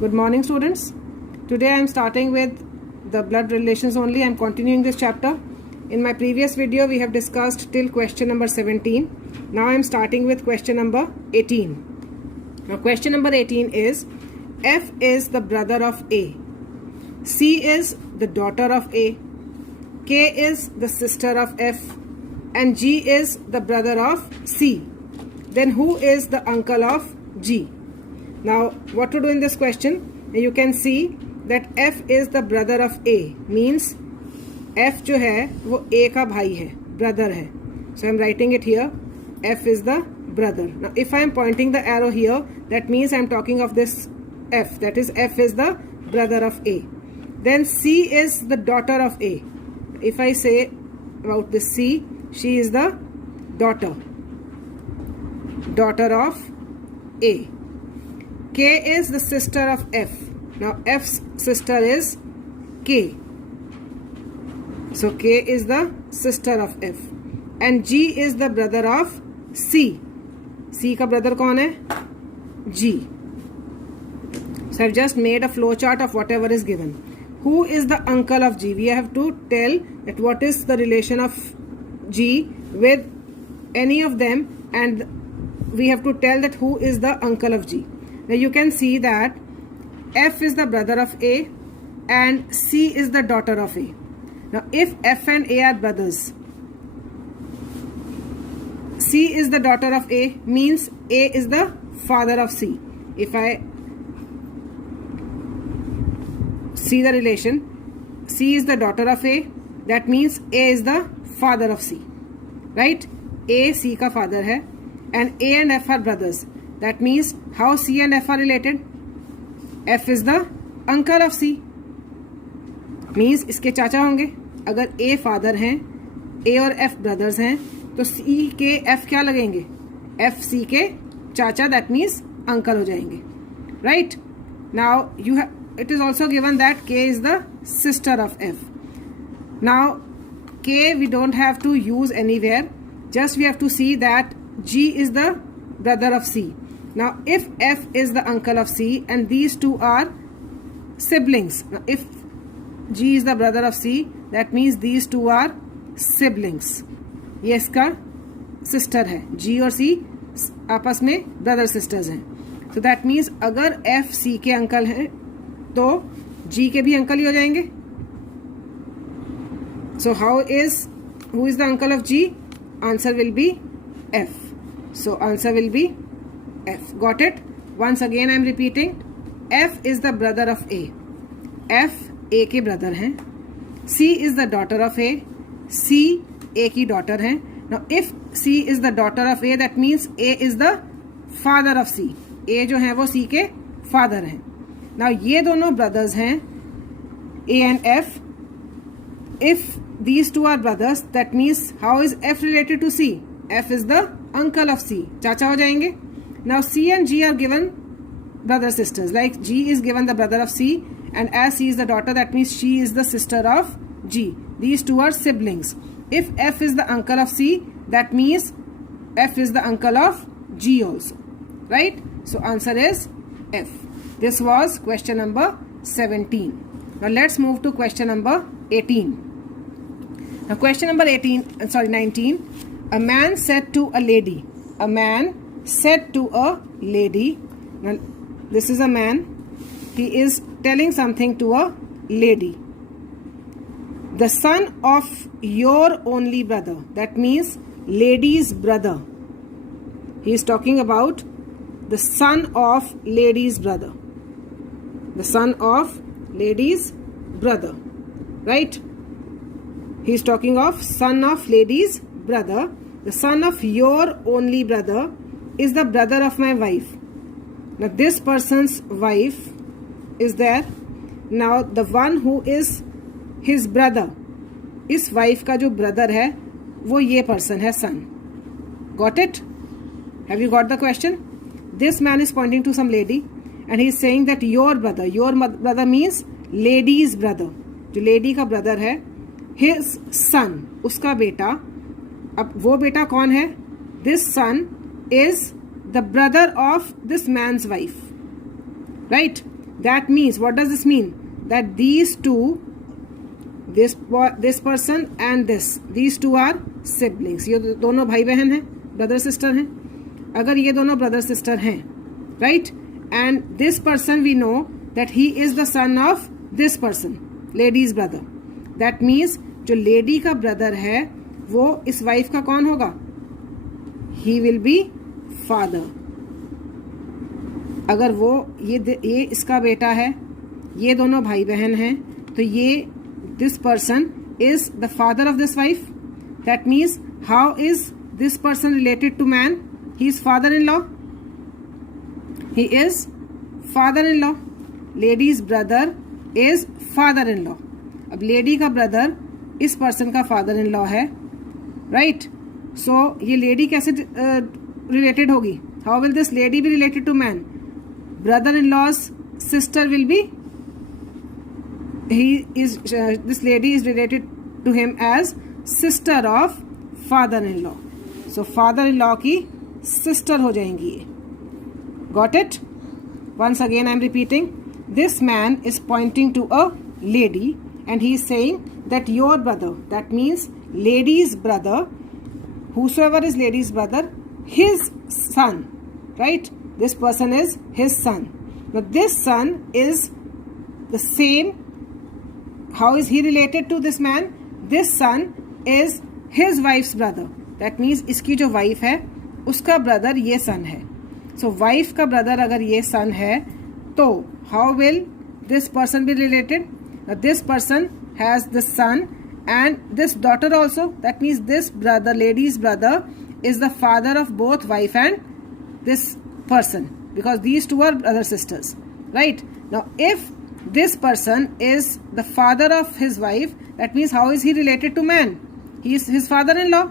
Good morning, students. Today I am starting with the blood relations only. I am continuing this chapter. In my previous video we have discussed till question number 17. Now I am starting with question number 18. Now question number 18 is, F is the brother of A, C is the daughter of A, K is the sister of F, and G is the brother of C. Then who is the uncle of G? Now what to do in this question? You can see that F is the brother of A, means F जो है वो A का भाई है, brother है. So I am writing it here. F is the brother. Now if I am pointing the arrow here, that means I am talking of this F. That is, F is the brother of A. Then C is the daughter of A. If I say about this C, she is the daughter of A. K is the sister of F. Now F's sister is K. So K is the sister of F. And G is the brother of C. C का brother कौन है? G. So I've just made a flow chart of whatever is given. Who is the uncle of G? We have to tell that what is the relation of G with any of them, and we have to tell that who is the uncle of G. Now you can see that F is the brother of A and C is the daughter of A. Now if F and A are brothers, C is the daughter of A means A is the father of C. If I see the relation, C is the daughter of A, that means A is the father of C. Right? A C का father है and A and F are brothers. That means how C and F are related? F is the uncle of C. Means इसके चाचा होंगे. अगर A father हैं, A और F brothers हैं, तो C के F क्या लगेंगे? F C के चाचा, that means uncle हो जाएंगे. Right? Now it is also given that K is the sister of F. Now K we don't have to use anywhere. Just we have to see that G is the brother of C. Now if F is the uncle of C and these two are siblings. Now if G is the brother of C, that means these two are siblings. ये इसका sister है. G और C आपस में brother sisters हैं. So that means अगर F C के uncle हैं तो G के भी uncle ही हो जाएंगे. So who is the uncle of G? Answer will be F. So answer will be F. Got it? Once again I am repeating. F is the brother of A. F A के brother हैं. C is the daughter of A. C A की daughter हैं. Now if C is the daughter of A, that means A is the father of C. A जो है वो C के father हैं. Now ये दोनों brothers हैं, A and F. If these two are brothers, that means how is F related to C? F is the uncle of C. चाचा हो जाएंगे. Now C and G are given brother sisters. Like G is given the brother of C, and as C is the daughter, that means she is the sister of G. These two are siblings. If F is the uncle of C, that means F is the uncle of G also. Right? So answer is F. This was question number 17. Now let's move to question number 18. Now question number 19. A man said to a lady. A man said to a lady. Now this is a man. He is telling something to a lady. The son of your only brother. That means lady's brother. He is talking about the son of lady's brother. The son of lady's brother. Right? He is talking of son of lady's brother. The son of your only brother is the brother of my wife. Now this person's wife is there. Now the one who is his brother, इस wife का जो brother है वो ये person है, son. Got it? Have you got the question? This man is pointing to some lady and he is saying that your brother means lady's brother. जो lady का brother है, his son, उसका बेटा. अब वो बेटा कौन है? This son is the brother of this man's wife. Right? That means, what does this mean? That these two, this person and these two are siblings. ये दोनों भाई बहन हैं, ब्रदर सिस्टर हैं. अगर ये दोनों ब्रदर सिस्टर हैं, right? And this person we know that he is the son of this person, lady's brother. That means जो लेडी का ब्रदर है वो इस वाइफ का कौन होगा? He will be father. अगर वो ये इसका बेटा है, ये दोनों भाई बहन हैं, तो ये this person is the father of this wife. That means how is this person related to man? He is father-in-law. He is father-in-law. Lady's brother is father-in-law. अब लेडी का ब्रदर इस पर्सन का फादर-इन-लॉ है, right? सो ये lady कैसे related होगी? How will this lady be related to man? Brother in law's sister will be, this lady is related to him as sister of father-in-law. So father-in-law की sister हो जाएंगी ये. Got it? Once again I am repeating. This man is pointing to a lady and he is saying that your brother, that means lady's brother, whosoever is lady's brother, his son, right? This person is his son. Now this son is the same. How is he related to this man? This son is his wife's brother. That means इसकी जो wife है उसका brother ये son है. So wife का brother अगर ये son है तो how will this person be related? Now this person has this son and this daughter also. That means this brother, lady's brother, is the father of both wife and this person, because these two are brother sisters, right? Now if this person is the father of his wife, that means how is he related to man? He is his father-in-law,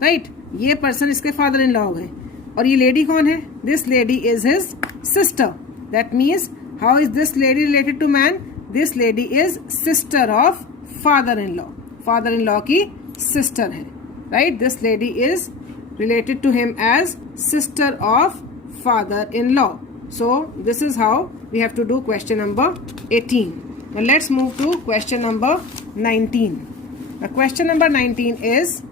right? ये person इसके father-in-law हो गए. और ये lady कौन है? This lady is his sister. That means how is this lady related to man? This lady is sister of father-in-law. Father-in-law की sister है, right? This lady is related to him as sister of father-in-law. So this is how we have to do question number 18. Now let's move to question number 19. The question number 19 is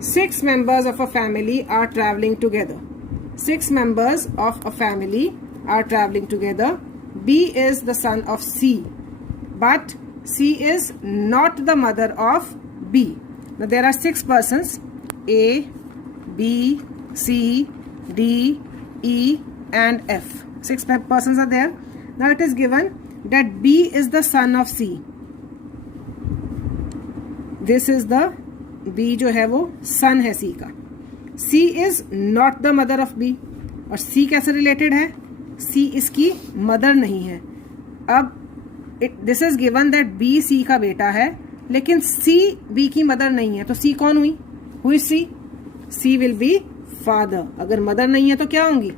6 members of a family are traveling together. 6 members of a family are traveling together. B is the son of C, but C is not the mother of B. Now there are 6 persons, A, B, C, D, E and F. 6 persons are there. Now it is given that B is the son of C. This is the B जो है वो son है C का. C is not the mother of B. और C कैसे related है? C इसकी mother नहीं है. अब this is given that B C का बेटा है, लेकिन C B की mother नहीं है, तो C कौन हुई? Who is C? C will be father. अगर mother नहीं है तो क्या होंगी?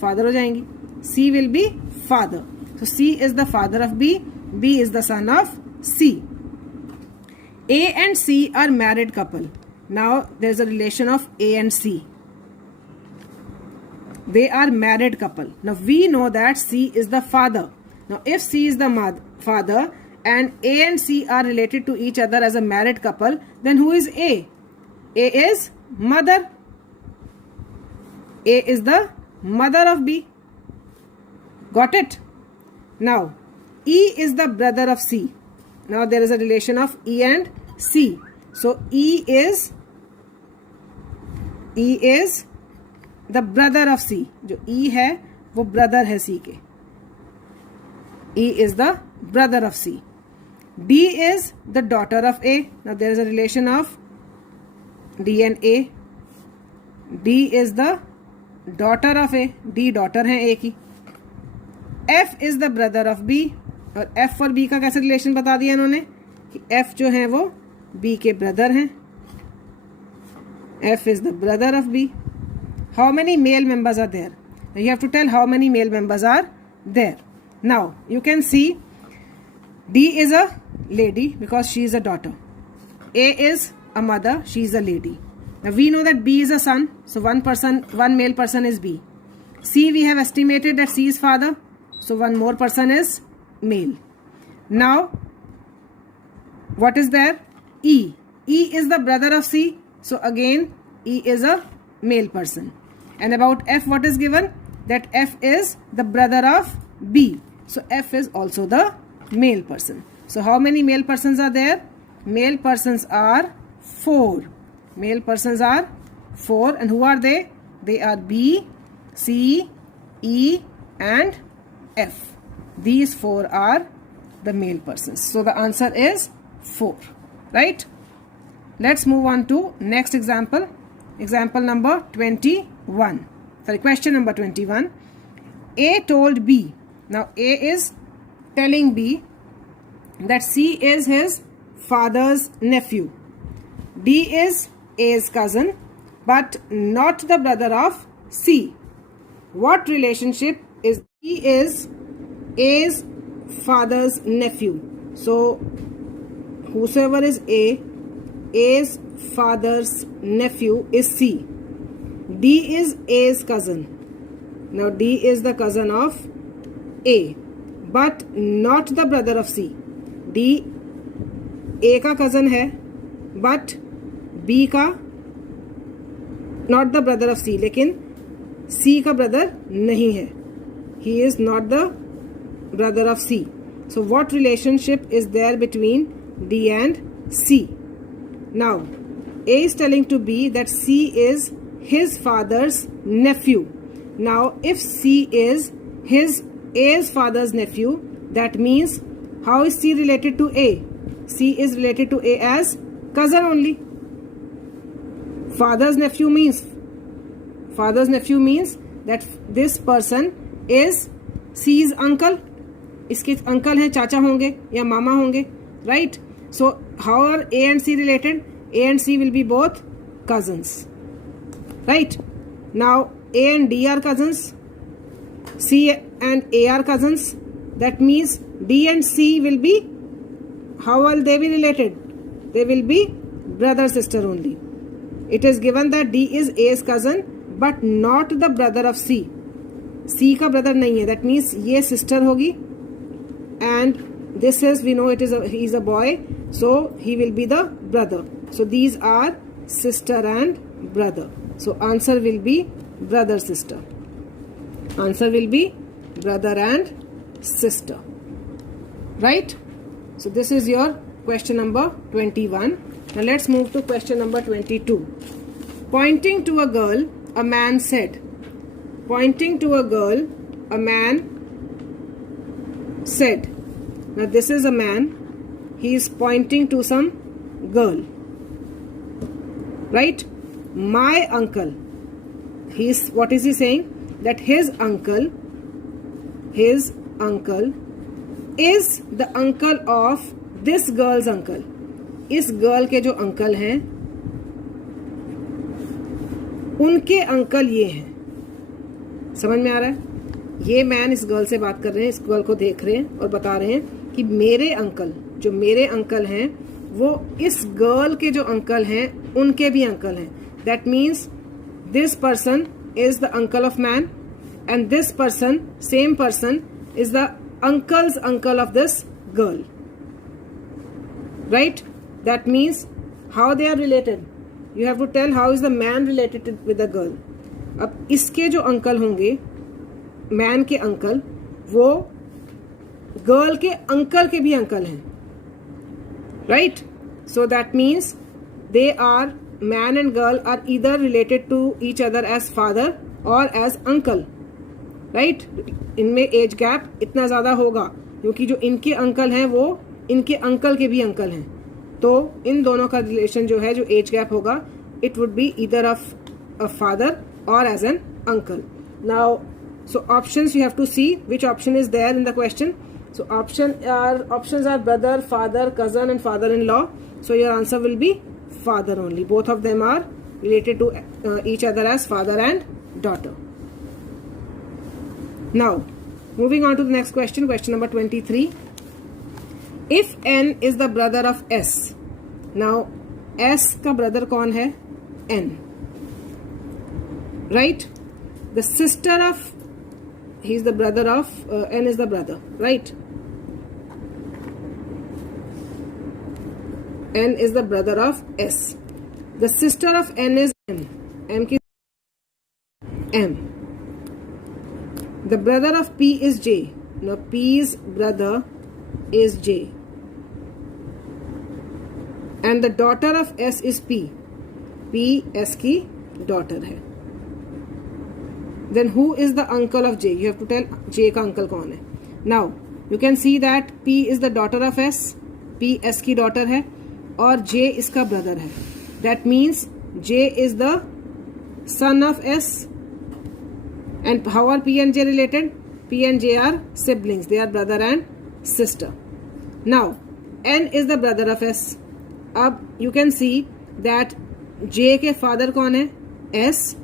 Father हो जाएंगी. C will be father. So C is the father of B. B is the son of C. A and C are married couple. Now there is a relation of A and C. They are married couple. Now we know that C is the father. Now if C is the father and A and C are related to each other as a married couple, then who is A? A is mother. A is the mother of B. Got it? Now E is the brother of C. Now there is a relation of E and C. So E is the brother of C. जो E है वो brother है C के. E is the brother of C. D is the daughter of A. Now there is a relation of D and A. D is the daughter of A. D daughter है A की. F is the brother of B. और F और B का कैसे relation बता दिया इन्होंने कि F जो है वो B के ब्रदर हैं. F is the brother of B. How many male members are there? Now you have to tell how many male members are there. Now you can see D is a lady because she is a daughter. A is a mother, she is a lady. Now we know that B is a son, so one male person is B. C, we have estimated that C is father. So one more person is male. Now, what is there? E. E is the brother of C. So again, E is a male person. And about F, what is given? That F is the brother of B. So F is also the male person. So how many male persons are there? Male persons are 4. Male persons are 4. And who are they? They are B, C, E and F. These 4 are the male persons. So the answer is 4. Right? Let's move on to next example. Example number 21. Sorry, question number 21. A told B. Now A is telling B that C is his father's nephew. D is A's cousin, but not the brother of C. What relationship is D is A's father's nephew? So whosoever is A's father's nephew is C. D is A's cousin. Now D is the cousin of A, but not the brother of C. D A का cousin है, but B का not the brother of C, लेकिन C का brother नहीं है. He is not the brother of C. So what relationship is there between D and C? Now A is telling to B that C is his father's nephew. Now if C is A's father's nephew, that means how is C related to A? C is related to A as cousin only. Father's nephew means that this person is C's uncle. इसके uncle हैं, चाचा होंगे या मामा होंगे, right? So how are A and C related? A and C will be both cousins, right? Now A and D are cousins, C and A are cousins. That means D and C will be, how will they be related? They will be brother sister only. It is given that D is A's cousin but not the brother of C. C का brother नहीं है. That means ये sister होगी, and this is, we know it is he is a boy, so he will be the brother. So these are sister and brother. So answer will be brother sister. Answer will be brother and sister. Right? So this is your question number 21. Now let's move to question number 22. Pointing to a girl, a man said. Pointing to a girl, a man said. Now this is a man. He is pointing to some girl. Right? My uncle. What is he saying? That his uncle is the uncle of this girl's uncle. इस girl के जो uncle हैं, उनके uncle ये हैं. समझ में आ रहा है? ये मैन इस गर्ल से बात कर रहे हैं, इस गर्ल को देख रहे हैं और बता रहे हैं कि मेरे अंकल, जो मेरे अंकल हैं, वो इस गर्ल के जो अंकल हैं, उनके भी अंकल हैं. That means this person is the uncle of man and this person, same person, is the uncle's uncle of this girl. Right? That means how they are related. You have to tell how is the man related with the girl. अब इसके जो uncle होंगे, man के uncle, वो girl के uncle के भी uncle हैं. Right? So that means they are, man and girl are either related to each other as father or as uncle. Right? इनमें एज गैप इतना ज़्यादा होगा क्योंकि जो इनके अंकल हैं वो इनके अंकल के भी अंकल हैं. तो इन दोनों का रिलेशन जो है, जो एज गैप होगा, it would be either of a father or as an uncle. Now so options you have to see which option is there in the question. So options are brother, father, cousin and father-in-law. So your answer will be father only. Both of them are related to each other as father and daughter. Now, moving on to the next question, question number 23. If N is the brother of S. Now, S का brother कौन है? N. Right? the sister of, he is the brother of, N is the brother, right? N is the brother of S. The sister of N is M. M ki M. The brother of P is J. Now P's brother is J. And the daughter of S is P. P S की daughter है. Then who is the uncle of J? You have to tell J का uncle कौन है. Now you can see that P is the daughter of S. P S की daughter है और J इसका brother है. That means J is the son of S. And how are P and J related? P and J are siblings. They are brother and sister. Now N is the brother of S. अब you can see that J के father कौन है? S.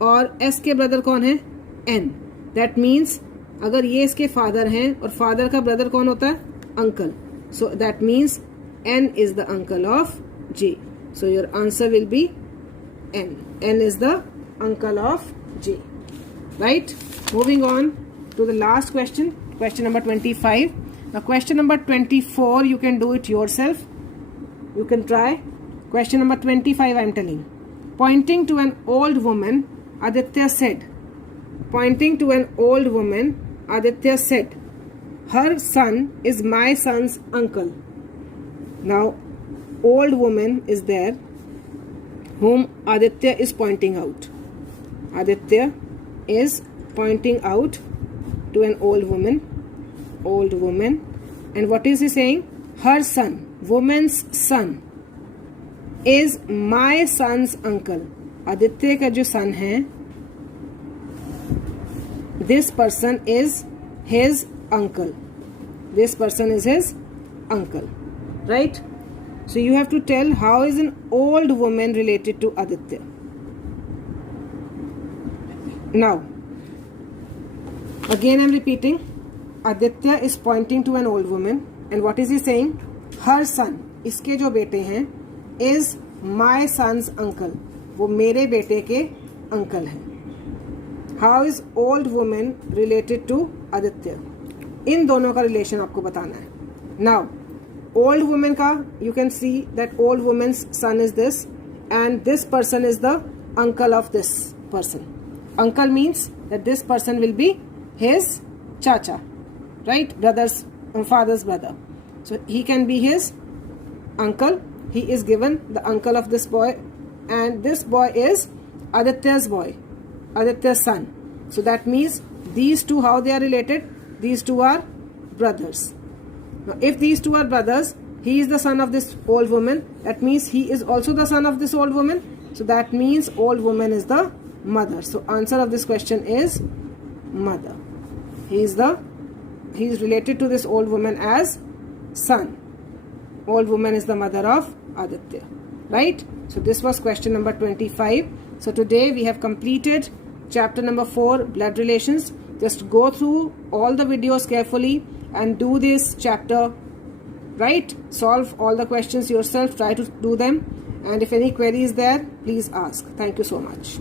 और S के brother कौन है? N. That means अगर ये इसके father हैं और father का brother कौन होता है? Uncle. So that means N is the uncle of J. So your answer will be N. N is the uncle of J. Right? Moving on to the last question. Question number 25. Now question number 24, you can do it yourself. You can try. Question number 25 I am telling. Pointing to an old woman, Aditya said. Pointing to an old woman, Aditya said, her son is my son's uncle. Now, old woman is there, whom Aditya is pointing out. Aditya is pointing out to an old woman. Old woman. And what is he saying? Her son, woman's son, is my son's uncle. Aditya का जो son है, this person is his uncle. This person is his uncle. Right? So you have to tell how is an old woman related to Aditya. Now, again I am repeating. Aditya is pointing to an old woman. And what is he saying? Her son, इसके जो बेटे हैं, is my son's uncle. वो मेरे बेटे के uncle हैं. How is old woman related to Aditya? इन दोनों का relation आपको बताना है. Now, old woman का, you can see that old woman's son is this, and this person is the uncle of this person. Uncle means that this person will be his chacha, right? Brother's, father's brother. So he can be his uncle. He is given the uncle of this boy, and this boy is Aditya's boy, Aditya's son. So that means these two, how they are related? These two are brothers. Now if these two are brothers, he is the son of this old woman. That means he is also the son of this old woman. So that means old woman is the mother. So answer of this question is mother. He is related to this old woman as son. Old woman is the mother of Aditya. Right? So this was question number 25. So today we have completed chapter number 4, blood relations. Just go through all the videos carefully and do this chapter. Right? Solve all the questions yourself. Try to do them. And if any query is there, please ask. Thank you so much.